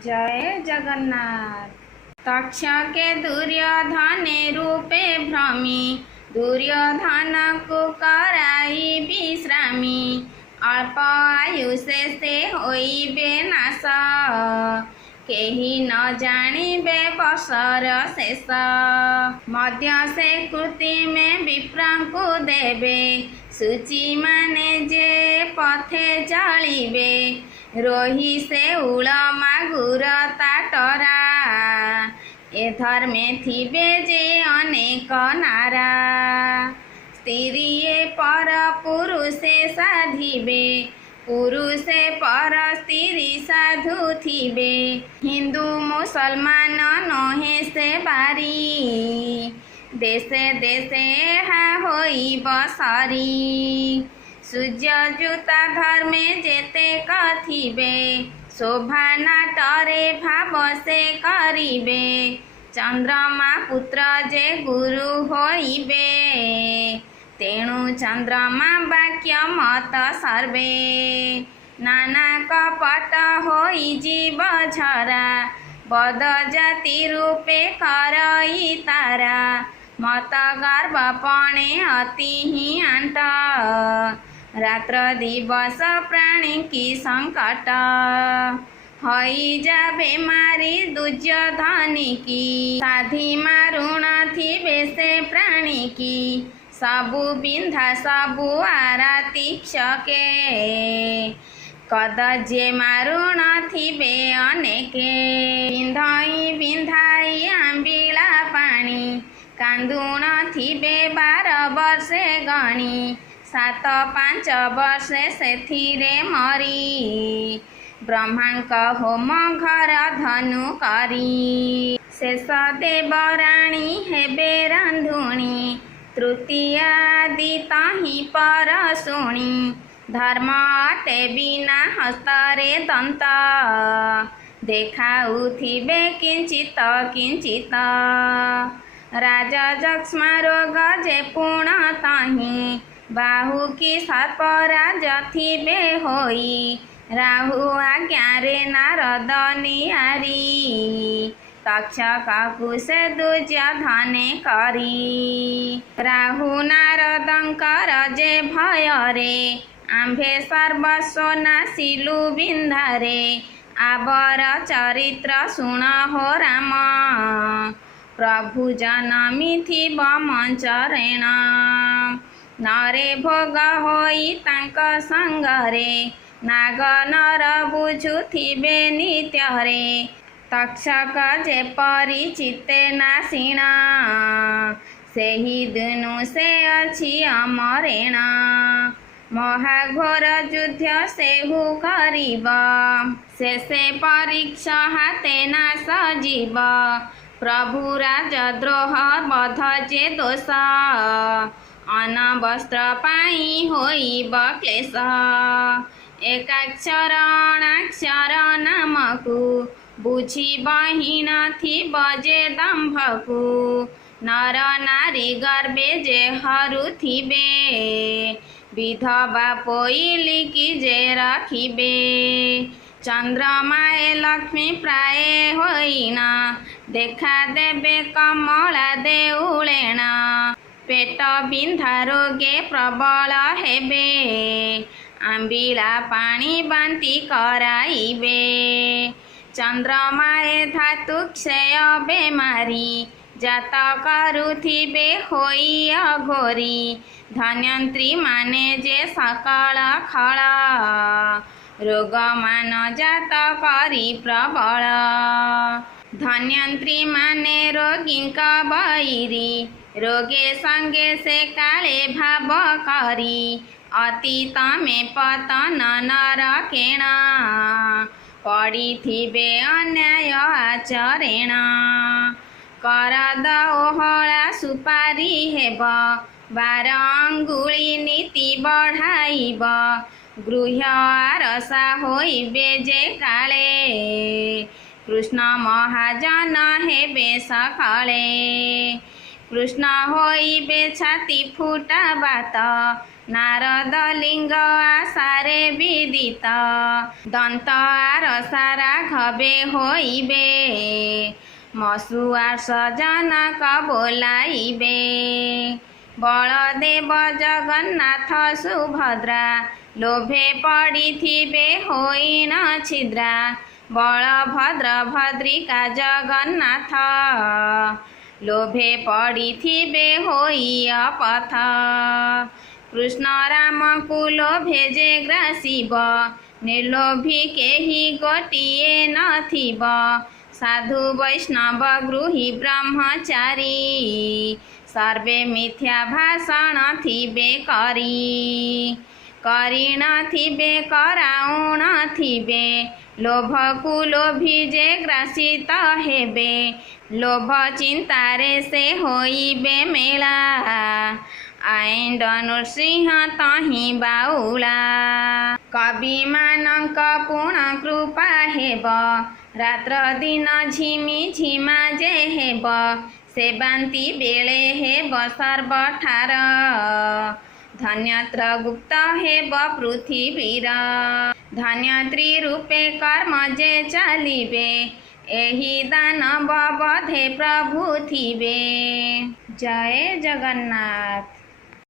जय जगन्नाथ। तक्ष के दुर्योधने रूपे भ्रमी, दुर्योधन को कराई विश्रामी। अल्प आयुषे से होइबे नाश, केही न जानिबे बसर शेष। मध्य से कृति में विप्र को देबे, सूची माने जे पथे चलिबे। रोही से उड़ मागुर ताटरा, ए धर्मे थिबे जे अनेक नारा। स्त्रीए पर पुरुषे साधिबे, पुरुषे पर स्त्री साधु थिबे। हिंदू मुसलमान नहे से बारी, देशे देशे हा होई बसरी। सूर्य जूता धर्मे जेते कथिबे, शोभा नाटरे भाव से करिबे। चंद्रमा पुत्र जे गुरु होइबे, तेणु चंद्रमा वाक्य मत सर्वे। नाना कपट होई जीव झरा, बद जाति रूपे करई तारा। मत गर्भ पणे अति ही अंट, रात्र दिवस प्राणी की संकट। हई जा बेमारी दुर्योधनी की, साधी मारुण थिबे से प्राणी की। सबु बिंधा सबु आरती क्षके, कद जे मारुण थिबे अनेके। बिंधई बिंधाई आंबिला पानी, कांदुण थिबे 12 वर्षे गणी। 7-5 वर्षे सेथिरे मरी, ब्रह्मांक होम घर धनु करी। शेष देव राणी हेबे रांधुणी, तृतीया दिता ही पर शुणी। धर्म अटे बिना हस्तरे दंत, देखाउथिबे किंचित किंचित। राजा जक्ष्मा रोग जे पूर्ण ताही, बाहु की सर्पराज थिबे होई। राहु आज्ञारे नारद निहारी, तक्षक कुशे दुर्योधने करी। राहु नारदंकर जे भयरे, आंभे सर्वस्व नासिलु बिंधारे। आबर चरित्र सुन हो राम, प्रभु जनमी थिब मंचरेण। नरे भोग होई तांक संगरे, नाग नर बुझुथिबे नित्यरे। तक्षक जे परिचिते नासिण, सेही दुनु से अछि अमरेण। महाघोर युद्ध सेहु करिब, शेषे परीक्षा हाते नाश जीव। प्रभु राजद्रोह बध जे दोष, अनवस्त्र पाई होइब क्लेश। एकाक्षर अनाक्षर नामकु, बुझिबहि नथिब जे दम्भकु। नर नारी गर्भे जे हरुथिबे, विधवा पोइलिकी जे रखिबे। चंद्रमाए लक्ष्मी प्राय होइना, देखा देबे कमला देउलेण। पेट बिंधा रोगे प्रबल हेबे, आंबिला पानी बांति कराइबे। चंद्रमाए धातु क्षय बेमारी, जात करुथिबे होई अघोरी। धन्यंत्री माने जे सकल खळ, रोग मान जात करी प्रबल। धन्यंत्री माने रोगींका बैरी, रोगे संगे से काले भाव करी। अतीत में पतन नरकेण, पड़िथिबे अन्याय आचरेण। करद ओहळा सुपारी हेब, 12 अंगुली नीति बढ़ाइब। गृह आरसा होइबे जे काले, कृष्ण महाजन हेबे सकाळे। कृष्ण होइबे छाती फुटा बात, नारद लिंग आशारे विदित दंत आरसा घबे होइबे मसुआ सजनक बोलाइबे बलदेव जगन्नाथ सुभद्रा लोभे पड़िथिबे होइन छिद्रा बलभद्र भद्रिका जगन्नाथ लोभे पड़िथिबे होई अपथ कृष्ण राम को लोभे जे ग्रासिब निर्लोभी केही गोटिए नथिब साधु वैष्णव गृही ब्रह्मचारी सर्वे मिथ्या भाषण थिबे करी नथिबे कराउण थिबे लोभ को लोभी जे ग्रासित हेबे लोभ चिंतारे से होइबे मेला आइंड नृसिंह तहि बाउला कवि मानक पूर्ण कृपा हेब रात्र दिन झिमी झिमा जे हेब सेबांती बेले हेब सर्वठार धन्यत्र गुप्त हेब पृथ्वीर धन्यत्री रूपे कर्म जे चलिबे एहि दानव बधे प्रभु थिबे। जय जगन्नाथ।